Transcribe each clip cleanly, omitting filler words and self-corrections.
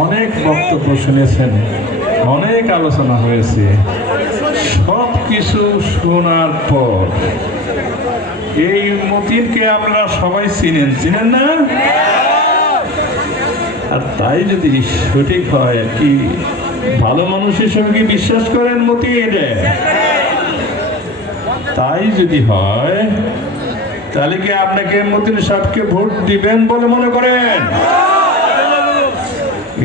অনেক বক্তব্য শুনেছেন, অনেক আলোচনা হয়েছে। সব কিছু শোনার পর এই মতিনকে আপনারা সবাই চিনেন না? আর তাই যদি সঠিক হয় কি ভালো মানুষ হিসেবে কি বিশ্বাস করেন মতিন? তাই যদি হয় তাহলে কি আপনাকে মতিন সাহেবকে ভোট দিবেন বলে মনে করেন?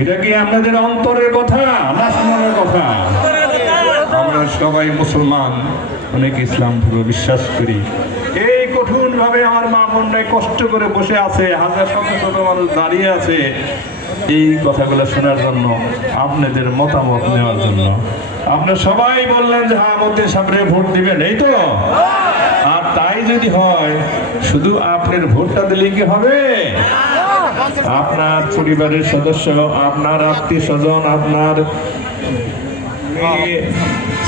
এটা কি আপনাদের অন্তরের কথা না শোনার কথা? আমরা সবাই মুসলমান, অনেক ইসলাম ধর্ম বিশ্বাস করি। এই কঠিন ভাবে আমার মা বোনরাই কষ্ট করে বসে আছে, হাজার শত শত মানুষ দাঁড়িয়ে আছে এই কথাগুলো শোনার জন্য, আপনাদের মতামত নেওয়ার জন্য। আপনারা সবাই বললেন যে হ্যাঁ মতিন সাহেবরে ভোট দিবেন, এই তো? আর তাই যদি হয় শুধু আপনার ভোটটা দিলে কি হবে? আপনার পরিবারের সদস্য, আপনার আত্মীয় স্বজন, আপনার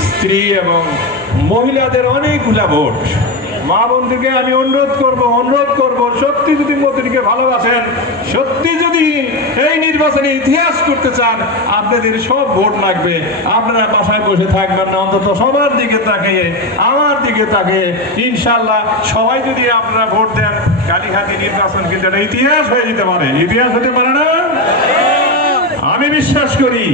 স্ত্রী এবং মহিলাদের অনেকগুলা ভোট। মা বন্ধুকে আমি অনুরোধ করব সত্যি যদি মতিনকে ভালোবাসেন, সত্যি যদি এই নির্বাচনে ইতিহাস করতে চান, আপনাদের সব ভোট লাগবে। আপনারা বাসায় বসে থাকবেন না, অন্তত সবার দিকে তাকিয়ে, আমার দিকে তাকিয়ে ইনশাল্লাহ সবাই যদি আপনারা ভোট দেন, কালীঘাটি নির্বাচন কিন্তু একটা ইতিহাস হয়ে যেতে পারে। ইতিহাস হতে পারে না? আমি বিশ্বাস করি।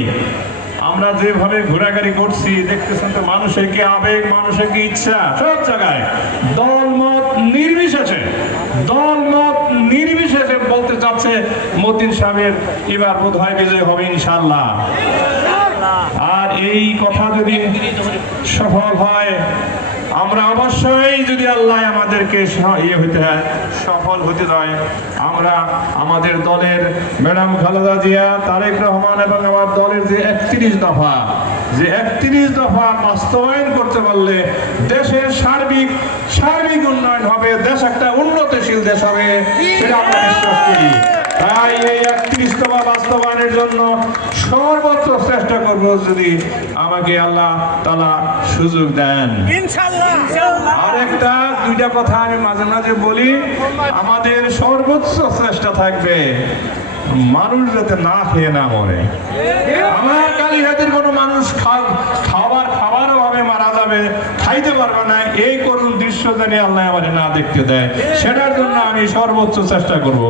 আমরা যেভাবে ঘোরাঘুরি করছি দেখতেছেন তো, মানুষের কি আবেগ, মানুষের কি ইচ্ছা, সব জায়গায় দলমত নির্বিশেষে বলতে চাচ্ছে মতিন সাহেবের এবার বোধ হয় বিজয় হবে ইনশাআল্লাহ। আর এই কথা যদি সফল হয়, আমরা অবশ্যই যদি আল্লাহ আমাদেরকে সফল হতে দেয়, আমরা আমাদের দলের ম্যাডাম খালেদা জিয়া, তারেক রহমান এবং আমার দলের যে 31 দফা বাস্তবায়ন করতে পারলে দেশের সার্বিক উন্নয়ন হবে, দেশ একটা উন্নতশীল দেশ হবে, সেটা আমরা বিশ্বাস করি। তাই এই 31 দফা বাস্তবায়নের জন্য সর্বোচ্চ চেষ্টা করব, যদি আমাকে আল্লাহ তাআলা সুযোগ দেন ইনশাআল্লাহ। আরেকটা দুইটা কথা আমি মাঝে মাঝে বলি, আমাদের সর্বোচ্চ চেষ্টা থাকবে মানুষ যাতে না খেয়ে না মরে। আমার কালীঘাটের কোনো মানুষ খাবার অভাবে মারা যাবে, খাইতে পারবে না, এই করুণ দৃশ্য জানি আল্লাহ আমাদের না দেখতে দেয়। সেটার জন্য আমি সর্বোচ্চ চেষ্টা করব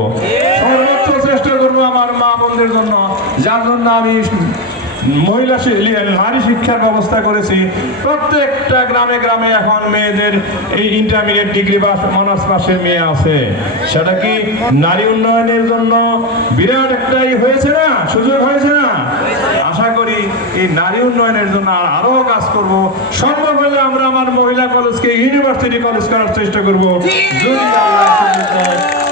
আমার মা বোনদের জন্য, যার জন্য আমি নারী শিক্ষার ব্যবস্থা করেছি। প্রত্যেকটা গ্রামে গ্রামে এখন মেয়েদের এই ইন্টারমিডিয়েট ডিগ্রি বা অনার্স পাশের মেয়ে আছে। সেটা কি নারী উন্নয়নের জন্য বিরাট একটাই হয়েছে না, সুযোগ হয়েছে না? আশা করি এই নারী উন্নয়নের জন্য আরো কাজ করব। সম্ভব হলে আমরা আমার মহিলা কলেজকে ইউনিভার্সিটি কলেজ করার চেষ্টা করব। যদি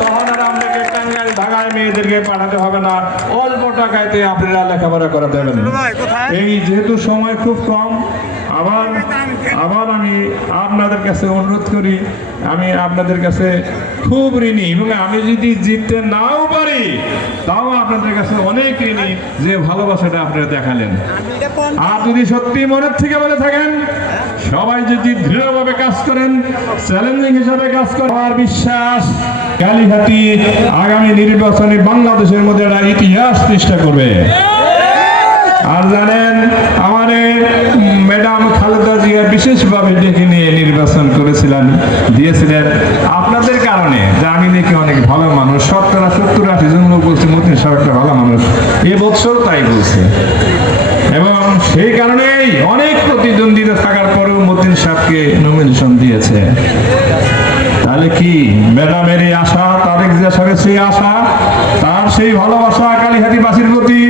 তখন আর আমাদেরকে টাঙ্গাইল ঢাকায় মেয়েদেরকে পাঠাতে হবে না, অল্প টাকাতে আপনারা লেখাপড়া করে দেবেন। এই যেহেতু সময় খুব কম, আবার আমি আপনাদের কাছে অনুরোধ করি, আমি আপনাদের কাছে খুব ঋণী, এবং আমি যদি জিততে নাও পারি তাও আপনাদের কাছে অনেক ঋণী যে ভালোবাসাটা আপনারা দেখালেন। আর যদি সত্যি মনের থেকে বলে থাকেন, সবাই যদি দৃঢ়ভাবে কাজ করেন, চ্যালেঞ্জিং হিসাবে কাজ করেন, আমার বিশ্বাস কালীঘাটি আগামী নির্বাচনে বাংলাদেশের মধ্যে একটা ইতিহাস চেষ্টা করবে। আর জানেন, আমার ম্যাডাম খালেদা জিয়া বিশেষভাবে ডেকে নিয়ে নির্বাচন দিয়েছিলেন আপনাদের কারণে, যে আমি নাকি অনেক ভালো মানুষ। 70-80 জন লোক বলছে মতিন সাহেব একটা ভালো মানুষ, এবছর তাই বলছে। এবং সেই কারণেই অনেক প্রতিদ্বন্দ্বিতা থাকার পরেও মতিন সাহেবকে নমিনেশন দিয়েছে। তাহলে কি ম্যাডামের এই আশা, তারেক জিয়া সাহেবের সেই আশা, তার সেই ভালোবাসা কালীঘাটিবাসীর প্রতি,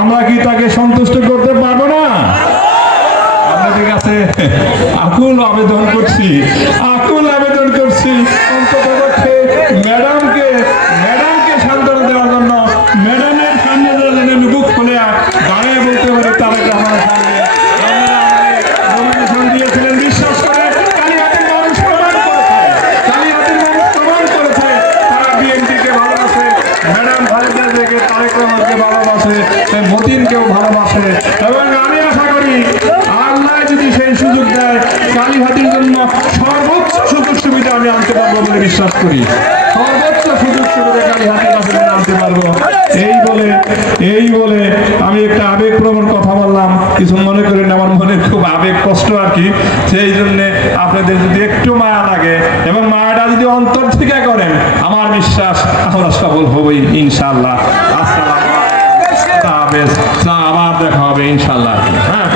আমরা কি তাকে সন্তুষ্ট করতে পারবো না? আপনাদের কাছে আকুল আবেদন করছি অন্ততপক্ষে ম্যাডামকে সান্ত্বনা দেওয়ার জন্য, ম্যাডামের সামনে বুক খুলে দাঁড়িয়ে বলতে পারে তারেক রহমানের সামনে নমিনেশন দিয়েছিলেন। বিশ্বাস করে কালীঘাটের মানুষ প্রমাণ করেছে তারা বিএনপিকে ভালোবাসে, ম্যাডাম খালেদা জিয়াকে, তারেক রহমানকে ভালোবাসে, মতিনকেও ভালোবাসে। এবং আমি আশা করি আল্লাহ যদি সেই সুযোগ দেয়, কালীঘাটির জন্য সর্বোচ্চ সুযোগ সুবিধা আমি আনতে পারবো বলে বিশ্বাস করি। সর্বোচ্চ সুযোগ সুবিধা কালীঘাটির কাছে আনতে পারবো। এই এই বলে আমি একটা আবেগপ্রবণ কথা বললাম, কিছু মনে করেন, আমার মনে খুব আবেগ কষ্ট আর কি। সেই জন্য আপনাদের যদি একটু মায়া লাগে এবং মায়াটা যদি অন্তর থেকে করেন, আমার বিশ্বাস আমরা সফল হবই ইনশাআল্লাহ। আসসালামু আলাইকুম, আবার দেখা হবে ইনশাআল্লাহ। হ্যাঁ।